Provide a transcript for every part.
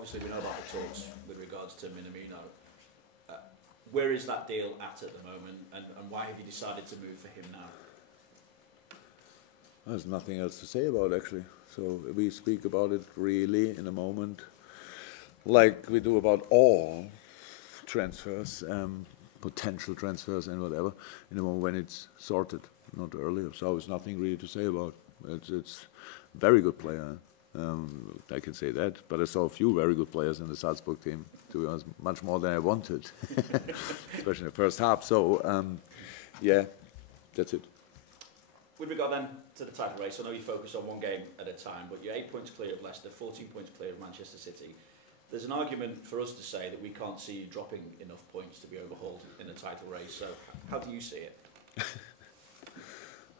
obviously we know about the talks with regards to Minamino. Where is that deal at the moment, and why have you decided to move for him now? There's nothing else to say about, actually. So we speak about it really in a moment, like we do about all transfers, potential transfers and whatever, in a moment when it's sorted, not earlier. So there's nothing really to say about. It's a very good player. I can say that, but I saw a few very good players in the Salzburg team, to be honest, much more than I wanted, especially in the first half. So, yeah, that's it. With regard then to the title race, I know you focus on one game at a time, but you're 8 points clear of Leicester, 14 points clear of Manchester City. There's an argument for us to say that we can't see you dropping enough points to be overhauled in the title race. So, how do you see it?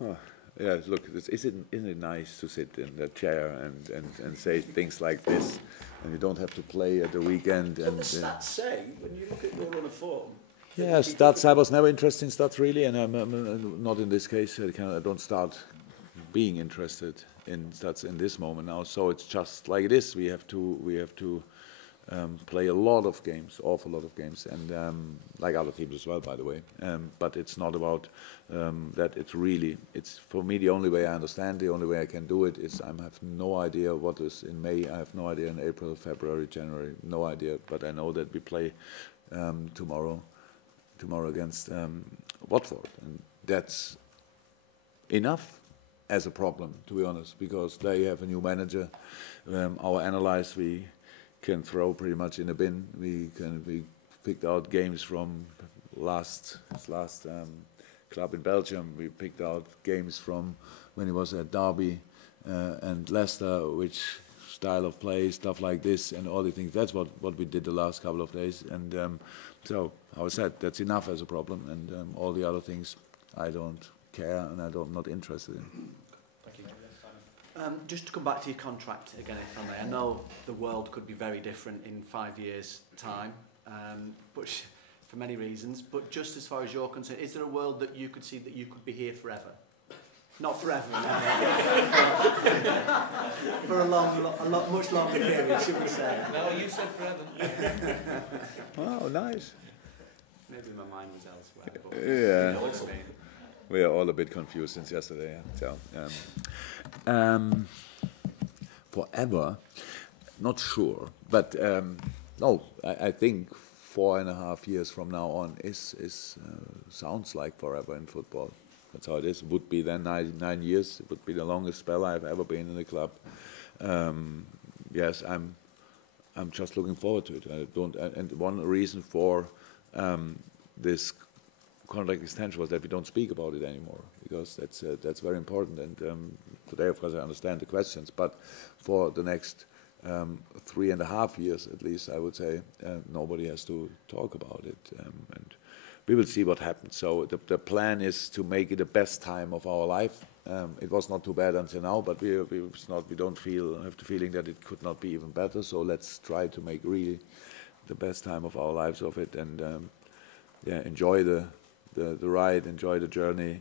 Oh. Yeah, look, isn't it nice to sit in that chair and say things like this, and you don't have to play at the weekend? What the stats say when you look at your run of form? Yeah, stats. I was never interested in stats really, and I'm not in this case. I don't start being interested in stats in this moment now. So it's just like it is. We have to play a lot of games, awful lot of games, and like other teams as well, by the way. But it's not about that. It's for me the only way I understand, the only way I can do it is I have no idea what is in May. I have no idea in April, February, January, no idea. But I know that we play tomorrow against Watford, and that's enough as a problem, to be honest, because they have a new manager. Our analyze we can throw pretty much in a bin. We picked out games from last club in Belgium. We picked out games from when he was at Derby and Leicester, which style of play, stuff like this, and all the things. That's what we did the last couple of days. And so I said that's enough as a problem, and all the other things I don't care and I'm not interested in. Just to come back to your contract again, if I may. I know the world could be very different in 5 years' time, but for many reasons. But just as far as you're concerned, is there a world that you could see that you could be here forever? Not forever, for a much longer period, should we say? No, you said forever. Oh, nice. Maybe my mind was elsewhere. But yeah. You know what I mean. We are all a bit confused since yesterday. So, forever, not sure, but no, I think 4.5 years from now on sounds like forever in football. That's how it is. It would be then 9 years. It would be the longest spell I've ever been in the club. Yes, I'm just looking forward to it. And one reason for this contract extension was that we don't speak about it anymore, because that's very important. And today, of course, I understand the questions, but for the next 3.5 years, at least, I would say, nobody has to talk about it, and we will see what happens. So the plan is to make it the best time of our life. It was not too bad until now, but we don't have the feeling that it could not be even better. So let's try to make really the best time of our lives of it, and yeah, enjoy the ride, enjoy the journey.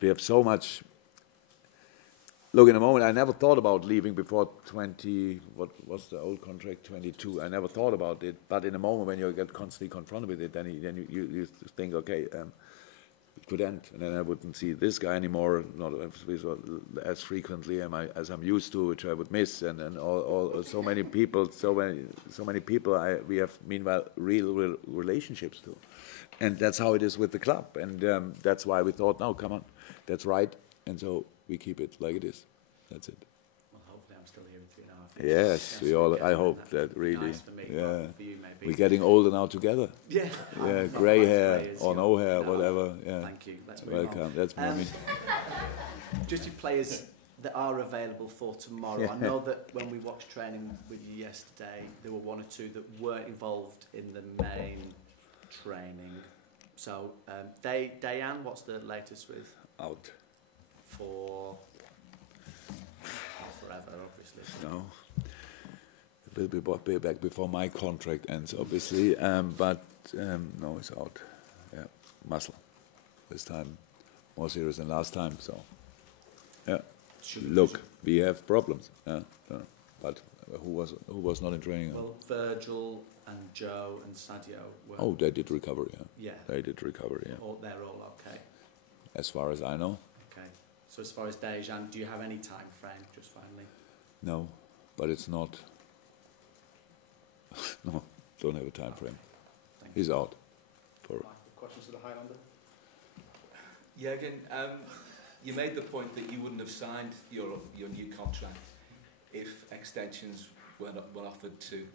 We have so much. Look, in a moment, I never thought about leaving before 20. What was the old contract? 22. I never thought about it. But in a moment when you get constantly confronted with it, then you think, okay, it could end, and then I wouldn't see this guy anymore, not as frequently as I'm used to, which I would miss, and so many people. We have meanwhile real relationships too. And that's how it is with the club, and that's why we thought, no, come on, that's right, and so we keep it like it is. That's it. Well, hopefully I'm still here in 3.5 years. Yes, we all. I hope that really. Nice for me, yeah, for you maybe. we're getting older now together. Yeah. Yeah, grey hair or no hair, No, whatever. Yeah. Thank you. Let's move Welcome. on. That's me. Just your players that are available for tomorrow. I know that when we watched training with you yesterday, there were 1 or 2 that weren't involved in the main training. So, Dayan, what's the latest with? Out. For forever, obviously. No. It will be back before my contract ends, obviously. But no, it's out. Yeah, muscle. This time more serious than last time. So, yeah. Look, we have problems. Yeah, but who was not in training? Well, Virgil and Joe and Sadio were... Oh, they did recover, yeah. Yeah. They did recover, yeah. They're all okay. As far as I know. Okay. So as far as Dejan, do you have any time frame, just finally? No, but it's not... no, don't have a time frame. He's out. For Questions to the Highlander? Jurgen, you made the point that you wouldn't have signed your new contract if extensions were offered to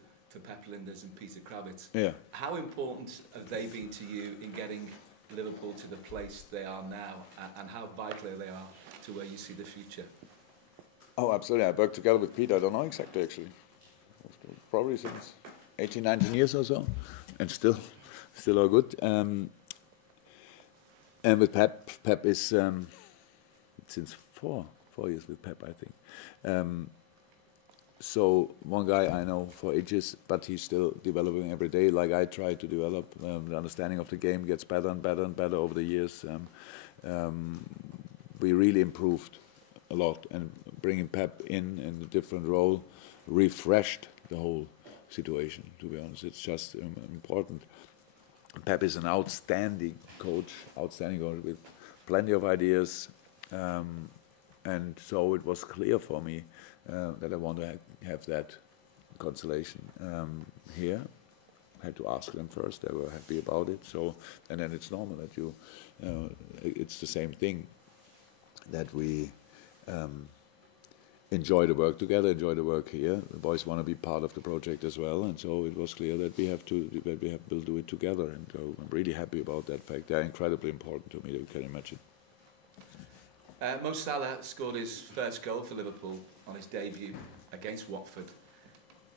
Pep Lijnders and Peter Krawietz. yeah. How important have they been to you in getting Liverpool to the place they are now, and how vital they are to where you see the future? Oh, absolutely. I worked together with Peter, I don't know exactly actually. Probably since 18, 19 years or so. And still are good. And with Pep is since four years with Pep, I think. So one guy I know for ages, but he's still developing every day, like I try to develop. The understanding of the game gets better and better and better over the years. We really improved a lot, and bringing Pep in a different role refreshed the whole situation, to be honest. It's just important. Pep is an outstanding coach with plenty of ideas, and so it was clear for me that I want to have that constellation here. I had to ask them first; they were happy about it. So, and then it's normal that you, it's the same thing, that we enjoy the work together, enjoy the work here. The boys want to be part of the project as well, and so it was clear that we'll do it together. And I'm really happy about that fact. They're incredibly important to me. You can imagine. Mo Salah scored his first goal for Liverpool on his debut against Watford,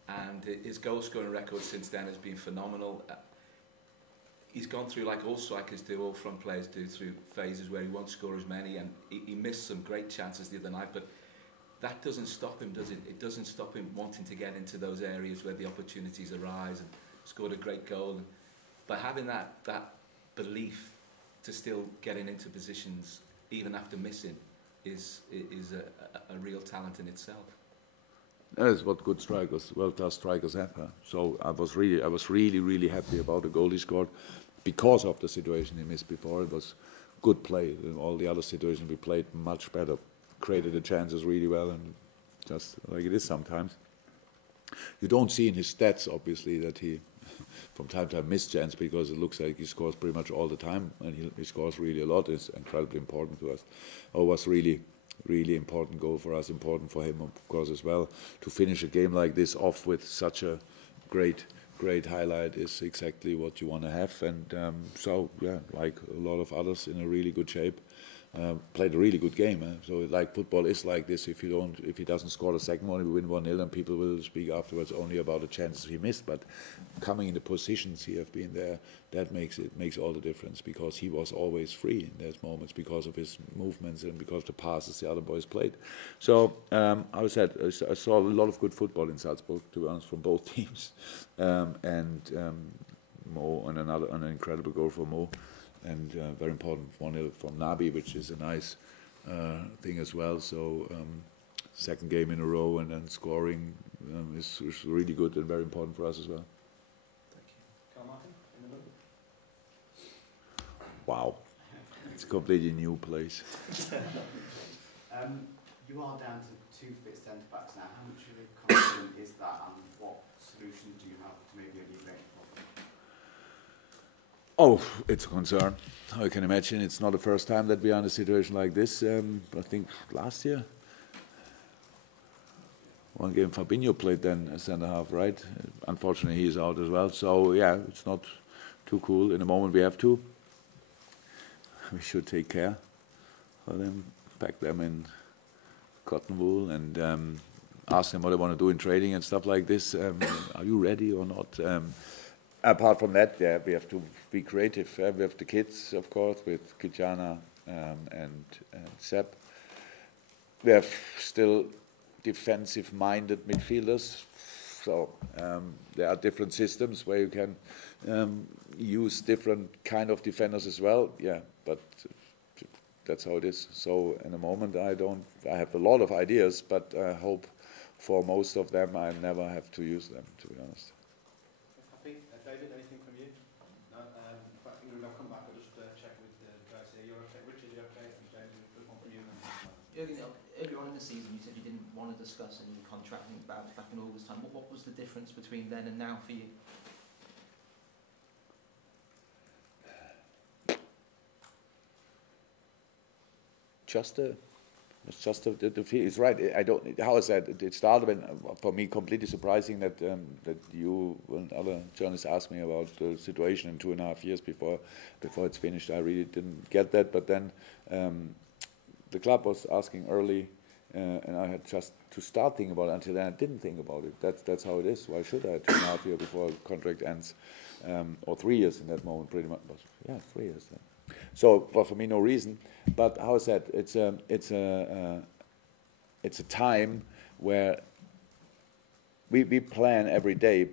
and his goal-scoring record since then has been phenomenal. He's gone through, like all strikers do, all front players do, through phases where he won't score as many, and he missed some great chances the other night, but that doesn't stop him, does it? It doesn't stop him wanting to get into those areas where the opportunities arise, and scored a great goal. And by having that belief to still getting into positions even after missing is a real talent in itself. That is what good strikers, world-class strikers have. So I was really happy about the goal he scored, because of the situation he missed before. It was good play. In all the other situations we played much better, created the chances really well, and just like it is sometimes. You don't see in his stats, obviously, that he from time to time missed chance, because it looks like he scores pretty much all the time, and he scores really a lot. It's incredibly important to us. It was really important goal for us, important for him, of course, as well. To finish a game like this off with such a great highlight is exactly what you want to have. And so, yeah, like a lot of others, in a really good shape. Played a really good game. So, like, football is like this. If he doesn't score the second one, we win 1-0, and people will speak afterwards only about the chances he missed. But coming in the positions he have been there, that makes all the difference, because he was always free in those moments, because of his movements and because of the passes the other boys played. So I saw a lot of good football in Salzburg, to be honest, from both teams, and Mo, and an incredible goal for Mo. And very important 1-0 from Nabi, which is a nice thing as well. So second game in a row, and then scoring is really good and very important for us as well. Thank you. Carl Martin, in the middle. Wow, it's a completely new place. You are down to 2 fit centre backs now. How much of a concern is that, and what solutions do you have to maybe alleviate the problem? Oh, it's a concern. I can imagine it's not the first time that we are in a situation like this. I think last year, one game Fabinho played then as centre-half, right? Unfortunately, he is out as well. So, yeah, it's not too cool. In the moment we have to, we should take care of them, pack them in cotton wool, and ask them what they want to do in training and stuff like this. Are you ready or not? Apart from that, yeah, we have to be creative. We have the kids, of course, with Kijana and Sepp. We have still defensive-minded midfielders. So there are different systems where you can use different kind of defenders as well. Yeah, but that's how it is. So in the moment, I have a lot of ideas, but I hope for most of them, I never have to use them, to be honest. Happy? David, anything from you? No? But I think we'll come back. I'll just check with the guys here. You're okay? Richard, you're okay? And James, good one from you. Jurgen, earlier on in the season, you said you didn't want to discuss any contracting back in August time. What was the difference between then and now for you? The feel. It's right. I don't. How I said it started when, for me, completely surprising that that you and other journalists asked me about the situation in 2.5 years before it's finished. I really didn't get that. But then the club was asking early, and I had just to start thinking about it. Until then, I didn't think about it. That's how it is. Why should I 2.5 years before the contract ends, or 3 years in that moment, pretty much? But yeah, 3 years. Then. So, well, for me, no reason. But how I said, it's a time where we plan every day,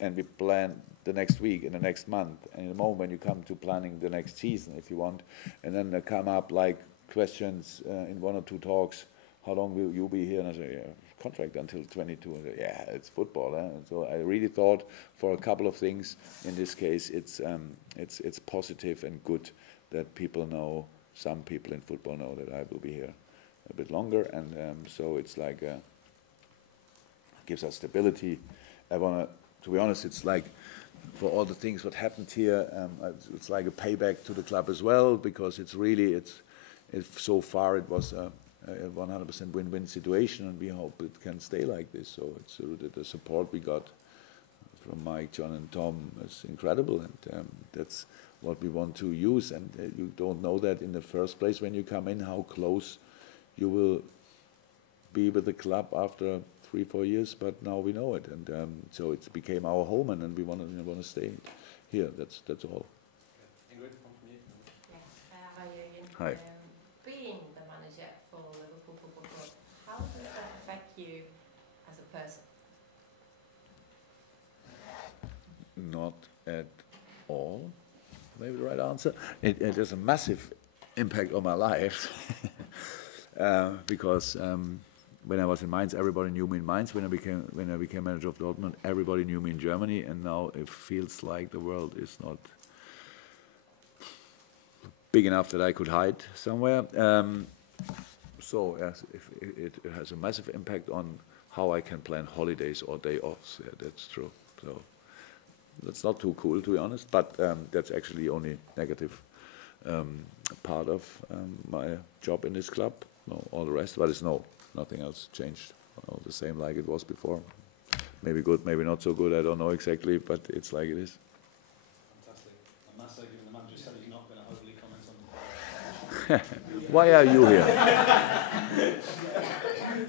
and we plan the next week and the next month. And in the moment when you come to planning the next season, if you want, and then there come up like questions in 1 or 2 talks, how long will you be here? And I say, yeah, contract until 22. And I say, yeah, it's football. And so I really thought for a couple of things. In this case, it's positive and good that people know. Some people in football know that I will be here a bit longer, and so it's like gives us stability. To be honest, it's like for all the things what happened here, it's like a payback to the club as well, because it's so far it was a 100% win-win situation, and we hope it can stay like this. So it's the support we got from Mike, John, and Tom is incredible, and that's what we want to use. And you don't know that in the first place when you come in, how close you will be with the club after 3-4 years. But now we know it, and so it became our home, and we want to stay here. That's all. Ingrid, one from you. Yes. Hi, Jurgen. Hi. Being the manager for Liverpool Football Club, how does that affect you as a person? Not at all. Maybe the right answer. It has a massive impact on my life because when I was in Mainz, everybody knew me in Mainz. When I became manager of Dortmund, everybody knew me in Germany, and now it feels like the world is not big enough that I could hide somewhere. So yes, it has a massive impact on how I can plan holidays or day offs. Yeah, that's true. So that's not too cool, to be honest, but that's actually the only negative part of my job in this club. No, all the rest, but it's nothing else changed. All the same like it was before. Maybe good, maybe not so good, I don't know exactly, but it's like it is. Fantastic. And Massa, given the manager said he's not going to overly comment on the Why are you here?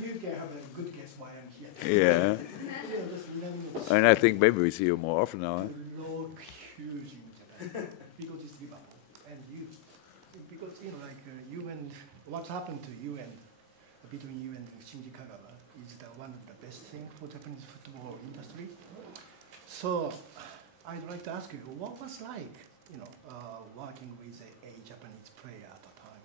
You can have a good guess why I'm here. Yeah. And I think maybe we see you more often now. Huh? Look huge in Japan because it's Liverpool and you, because like you and what's happened to you and between you and Shinji Kagawa is one of the best things for Japanese football industry. So I'd like to ask you, what was like, working with a Japanese player at the time?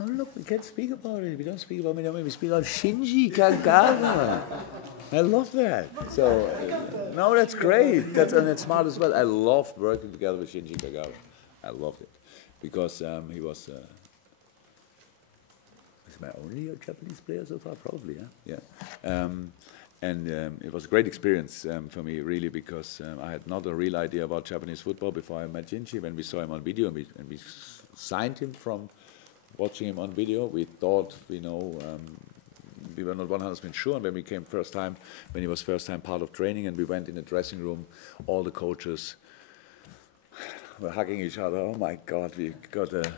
Oh look, we can't speak about it. We don't speak about me. We speak about Shinji Kagawa. I love that. So no, that's great. And it's smart as well. I loved working together with Shinji Kagawa. I loved it because he was. He's my only Japanese player so far, probably. Yeah. And it was a great experience for me, really, because I had not a real idea about Japanese football before I met Shinji. When we saw him on video, and we signed him from watching him on video, we thought, we were not 100% sure. And when he was first time part of training, and we went in the dressing room, all the coaches were hugging each other. Oh my God, we got a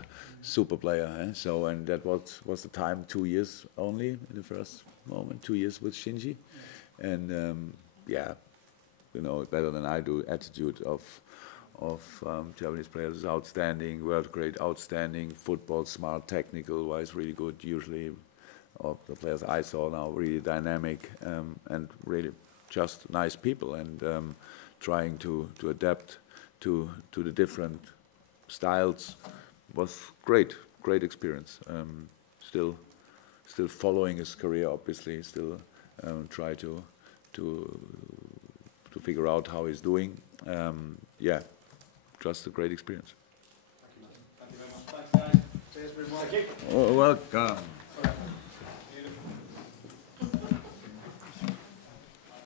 super player. Eh? So, and that was the time, 2 years only in the first moment, 2 years with Shinji. And better than I do, attitude of Japanese players is outstanding, world great, outstanding, football smart, technical wise really good, usually of the players I saw now really dynamic and really just nice people, and trying to adapt to the different styles was great experience. Still still following his career, obviously, still try to figure out how he's doing. Yeah, just a great experience. Thank you very much. Thanks, guys. Cheers very much. Oh, welcome.